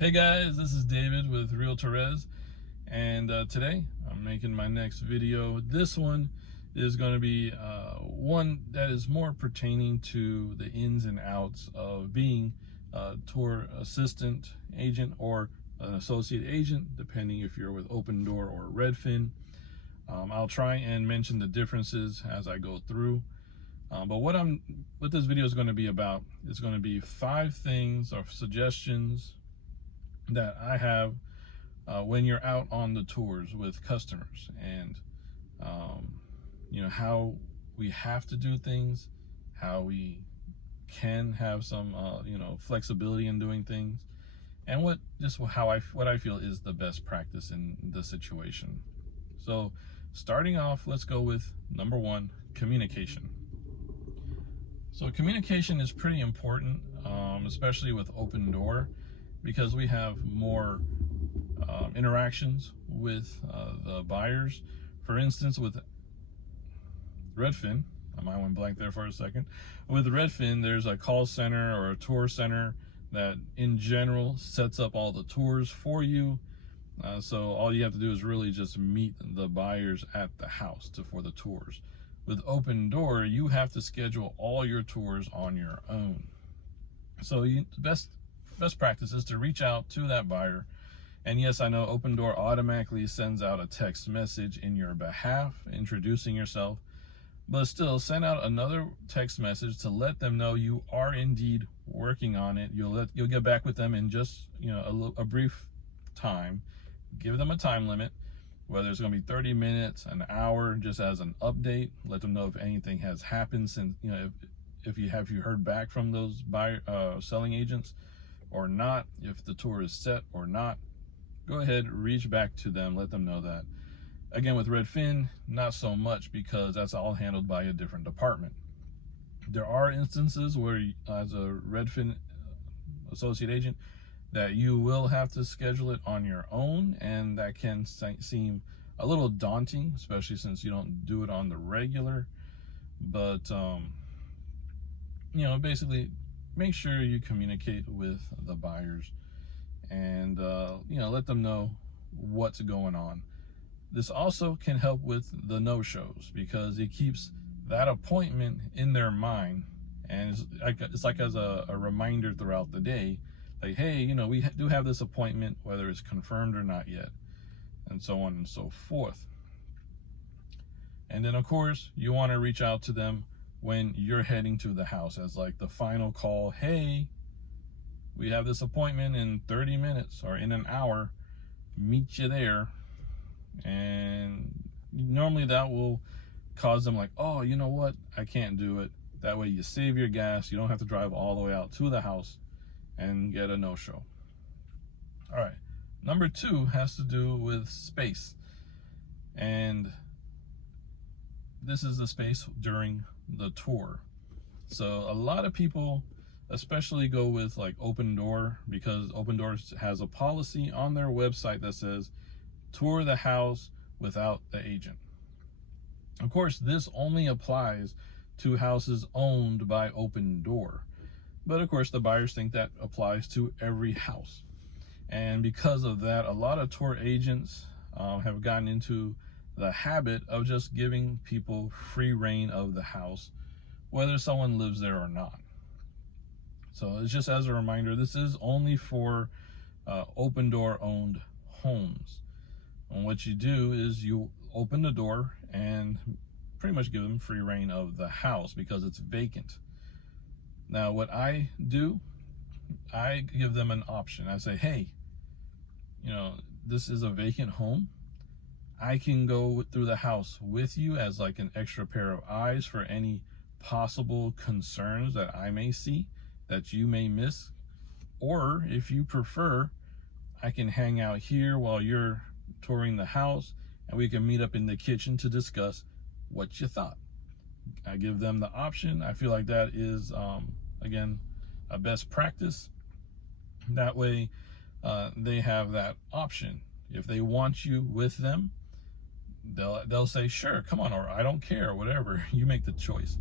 Hey guys, this is David with Realtorez, and today I'm making my next video. This one is going to be one that is more pertaining to the ins and outs of being a tour assistant agent or an associate agent, depending if you're with Opendoor or Redfin. I'll try and mention the differences as I go through. But what this video is going to be about is going to be 5 things or suggestions that I have when you're out on the tours with customers, and how we have to do things, how we can have some flexibility in doing things, and what I feel is the best practice in the situation. So starting off, let's go with number 1, communication. So communication is pretty important, especially with Opendoor, because we have more interactions with the buyers. For instance, with Redfin, my mind went blank there for a second. With Redfin, there's a call center or a tour center that in general sets up all the tours for you. So all you have to do is really just meet the buyers at the house for the tours. With Opendoor, you have to schedule all your tours on your own. So the best practice is to reach out to that buyer. And yes, I know Opendoor automatically sends out a text message in your behalf introducing yourself, but still send out another text message to let them know you are indeed working on it. You'll get back with them in just a brief time. Give them a time limit, whether it's going to be 30 minutes, an hour, just as an update. Let them know if anything has happened since, if you heard back from those selling agents or not, if the tour is set or not. Go ahead, reach back to them, let them know that. Again, with Redfin, not so much, because that's all handled by a different department. There are instances where, as a Redfin associate agent, that you will have to schedule it on your own, and that can seem a little daunting, especially since you don't do it on the regular. But basically, make sure you communicate with the buyers and let them know what's going on. This also can help with the no-shows, because it keeps that appointment in their mind, and it's like as a reminder throughout the day, like, hey, we do have this appointment, whether it's confirmed or not yet, and so on and so forth. And then of course you want to reach out to them when you're heading to the house as like the final call. Hey, we have this appointment in 30 minutes or in an hour, meet you there. And normally that will cause them like, oh, you know what, I can't do it. That way you save your gas, you don't have to drive all the way out to the house and get a no-show. All right, number 2 has to do with space, and this is the space during the tour. So a lot of people especially go with like Opendoor, because Opendoor has a policy on their website that says tour the house without the agent. Of course, this only applies to houses owned by Opendoor, but of course the buyers think that applies to every house. And because of that, a lot of tour agents have gotten into the habit of just giving people free reign of the house, whether someone lives there or not. So it's just as a reminder, this is only for Opendoor owned homes. And what you do is you open the door and pretty much give them free reign of the house because it's vacant. Now what I do, I give them an option. I say, hey, this is a vacant home. I can go through the house with you as like an extra pair of eyes for any possible concerns that I may see that you may miss. Or if you prefer, I can hang out here while you're touring the house, and we can meet up in the kitchen to discuss what you thought. I give them the option. I feel like that is, again, a best practice. That way they have that option. If they want you with them, they'll say, sure, come on, or I don't care, whatever. You make the choice.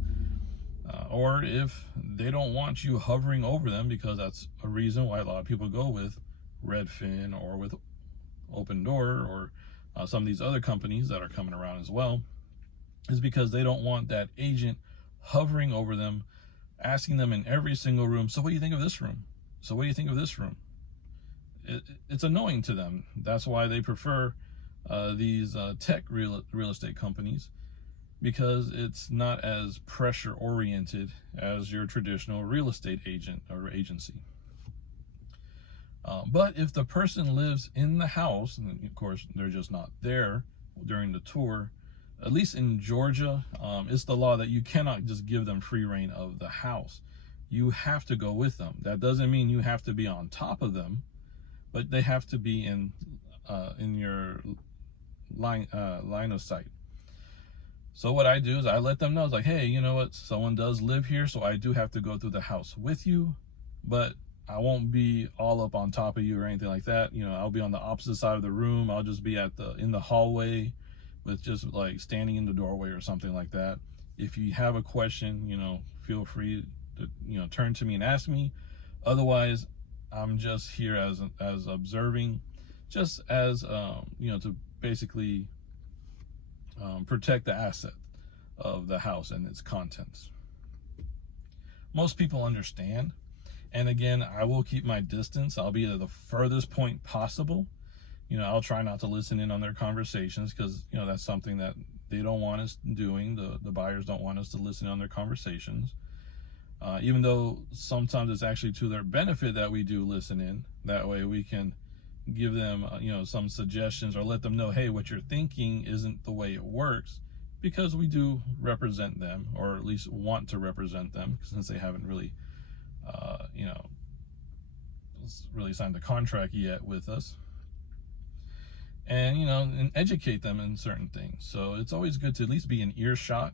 Or if they don't want you hovering over them, because that's a reason why a lot of people go with Redfin or with Opendoor or some of these other companies that are coming around as well, is because they don't want that agent hovering over them, asking them in every single room, so what do you think of this room? So what do you think of this room? It's annoying to them. That's why they prefer these tech real estate companies, because it's not as pressure oriented as your traditional real estate agent or agency. But if the person lives in the house, and of course they're just not there during the tour, at least in Georgia, it's the law that you cannot just give them free reign of the house. You have to go with them. That doesn't mean you have to be on top of them, but they have to be in your line of sight. So what I do is I let them know, it's like, hey, you know what, someone does live here, so I do have to go through the house with you, but I won't be all up on top of you or anything like that. You know, I'll be on the opposite side of the room. I'll just be in the hallway, with just like standing in the doorway or something like that. If you have a question, you know, feel free to, you know, turn to me and ask me. Otherwise, I'm just here as observing, just as you know, to basically protect the asset of the house and its contents. Most people understand, and again, I will keep my distance. I'll be at the furthest point possible. You know, I'll try not to listen in on their conversations, because, you know, that's something that they don't want us doing. The buyers don't want us to listen on their conversations. Even though sometimes it's actually to their benefit that we do listen in. That way we can give them, you know, some suggestions, or let them know, hey, what you're thinking isn't the way it works, because we do represent them, or at least want to represent them, since they haven't really, you know, really signed the contract yet with us. And, you know, and educate them in certain things. So it's always good to at least be in earshot.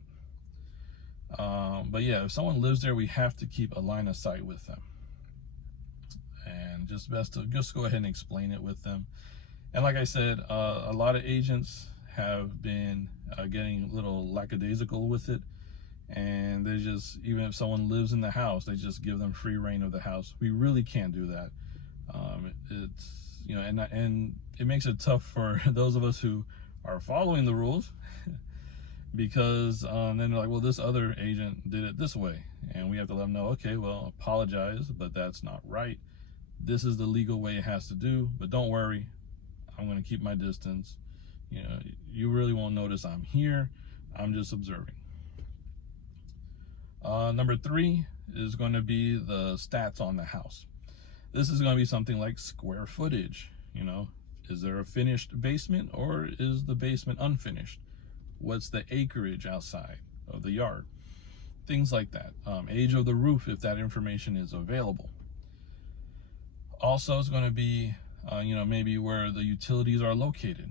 But yeah, if someone lives there, we have to keep a line of sight with them. And just best to just go ahead and explain it with them. And like I said, a lot of agents have been getting a little lackadaisical with it. And they just, even if someone lives in the house, they just give them free reign of the house. We really can't do that. It's, you know, and it makes it tough for those of us who are following the rules, because then they're like, well, this other agent did it this way, and we have to let them know, okay, well, apologize, but that's not right. This is the legal way it has to do, but don't worry, I'm going to keep my distance. You know, you really won't notice I'm here. I'm just observing. Number 3 is going to be the stats on the house. This is going to be something like square footage. You know, is there a finished basement, or is the basement unfinished? What's the acreage outside of the yard? Things like that. Age of the roof, if that information is available. Also, it's going to be, you know, maybe where the utilities are located,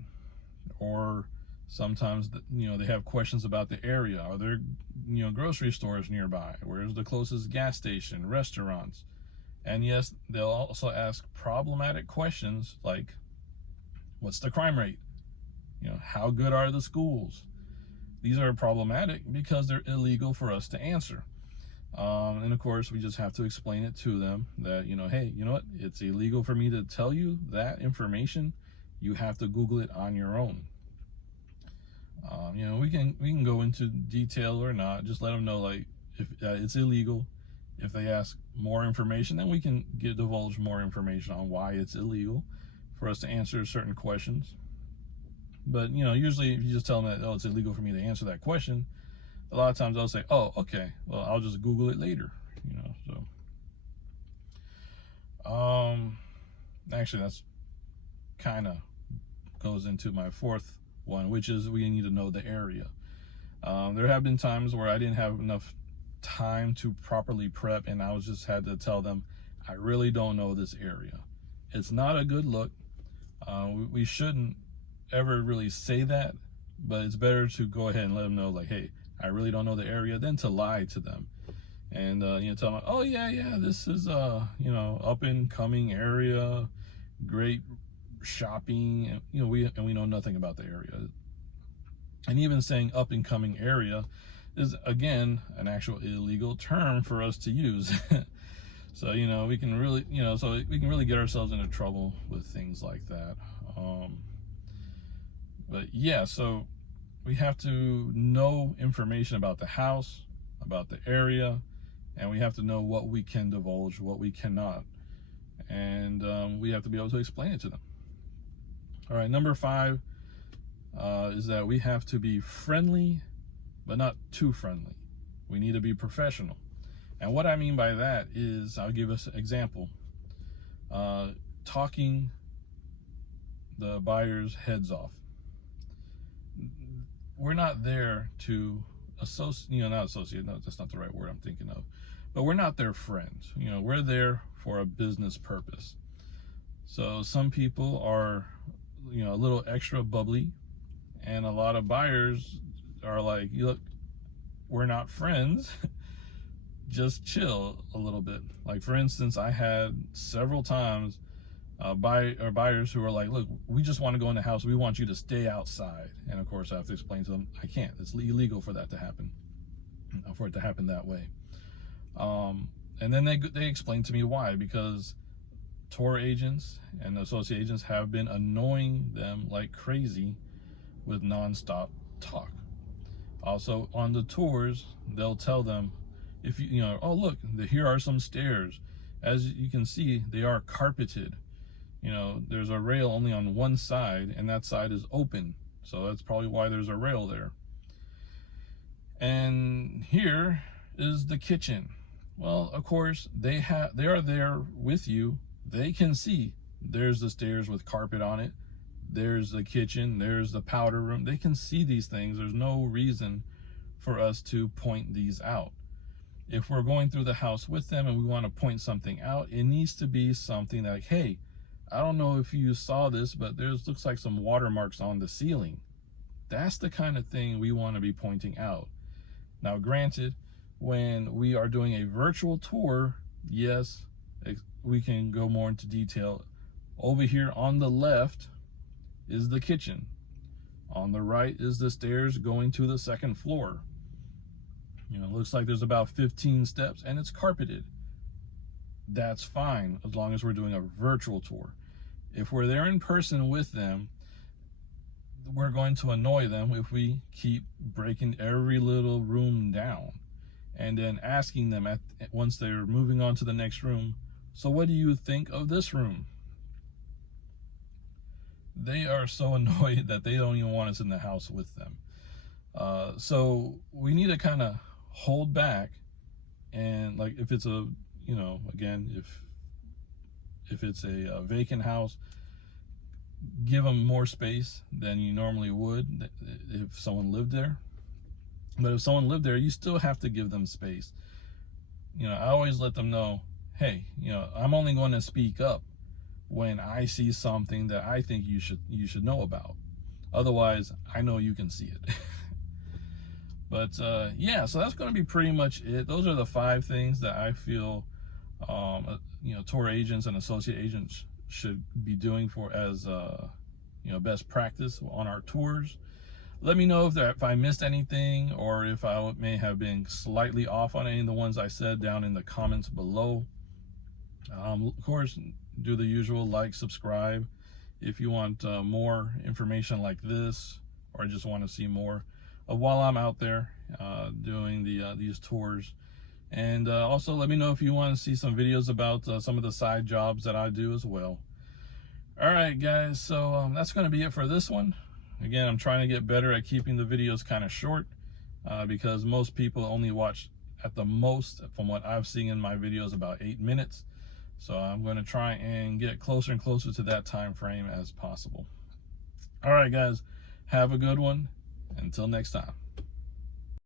or sometimes, you know, they have questions about the area. Are there, you know, grocery stores nearby? Where's the closest gas station, restaurants? And yes, they'll also ask problematic questions like, what's the crime rate? You know, how good are the schools? These are problematic because they're illegal for us to answer. And of course, we just have to explain it to them that, you know, hey, you know what? It's illegal for me to tell you that information. You have to Google it on your own. You know, we can go into detail or not. Just let them know, like, if it's illegal. If they ask more information, then we can divulge more information on why it's illegal for us to answer certain questions. But, you know, usually if you just tell them that, oh, it's illegal for me to answer that question, a lot of times they'll say, oh, okay, well, I'll just Google it later, you know. So actually, that's kind of goes into my 4th one, which is we need to know the area. There have been times where I didn't have enough time to properly prep, and I just had to tell them, I really don't know this area. It's not a good look. We shouldn't ever really say that, but it's better to go ahead and let them know, like, hey, I really don't know the area, than to lie to them. And you know, tell them, oh yeah, this is you know, up and coming area, great shopping, and you know, we know nothing about the area. And even saying up and coming area is, again, an actual illegal term for us to use. So, you know, we can really, you know, so we can really get ourselves into trouble with things like that. But yeah, so we have to know information about the house, about the area, and we have to know what we can divulge, what we cannot. And we have to be able to explain it to them. All right, number 5 is that we have to be friendly, but not too friendly. We need to be professional. And what I mean by that is, I'll give us an example. Talking the buyer's heads off. We're not there to not associate, no, that's not the right word I'm thinking of, but we're not their friends. You know, we're there for a business purpose. So some people are, you know, a little extra bubbly, and a lot of buyers are like, look, we're not friends. Just chill a little bit. Like, for instance, I had several times buyers who are like, look, we just want to go in the house, we want you to stay outside. And of course I have to explain to them, I can't, it's illegal for that to happen, for it to happen that way. And then they explained to me why, because tour agents and associate agents have been annoying them like crazy with nonstop talk. Also on the tours, they'll tell them, if you know, oh look, here are some stairs. As you can see, they are carpeted. You know, there's a rail only on one side, and that side is open. So that's probably why there's a rail there. And here is the kitchen. Well, of course, they are there with you. They can see there's the stairs with carpet on it. There's the kitchen. There's the powder room. They can see these things. There's no reason for us to point these out. If we're going through the house with them and we want to point something out, it needs to be something like, hey, I don't know if you saw this, but there's looks like some watermarks on the ceiling. That's the kind of thing we want to be pointing out. Now, granted, when we are doing a virtual tour, yes, we can go more into detail. Over here on the left is the kitchen. On the right is the stairs going to the second floor. You know, it looks like there's about 15 steps and it's carpeted. That's fine as long as we're doing a virtual tour. If we're there in person with them, we're going to annoy them if we keep breaking every little room down and then asking them once they're moving on to the next room, so what do you think of this room? They are so annoyed that they don't even want us in the house with them. So we need to kind of hold back, and like if it's a, you know, again, if it's a vacant house, give them more space than you normally would if someone lived there. But if someone lived there, you still have to give them space. You know, I always let them know, hey, you know, I'm only going to speak up when I see something that I think you should know about. Otherwise, I know you can see it. But yeah, so that's going to be pretty much it. Those are the 5 things that I feel you know, tour agents and associate agents should be doing for as you know, best practice on our tours. Let me know if I missed anything, or if I may have been slightly off on any of the ones I said down in the comments below. Of course, do the usual, like, subscribe if you want more information like this, or just want to see more of while I'm out there doing these tours. And also let me know if you want to see some videos about some of the side jobs that I do as well. All right, guys, so that's going to be it for this one. Again, I'm trying to get better at keeping the videos kind of short because most people only watch, at the most, from what I've seen in my videos, about 8 minutes. So I'm going to try and get closer and closer to that time frame as possible. All right, guys, have a good one. Until next time.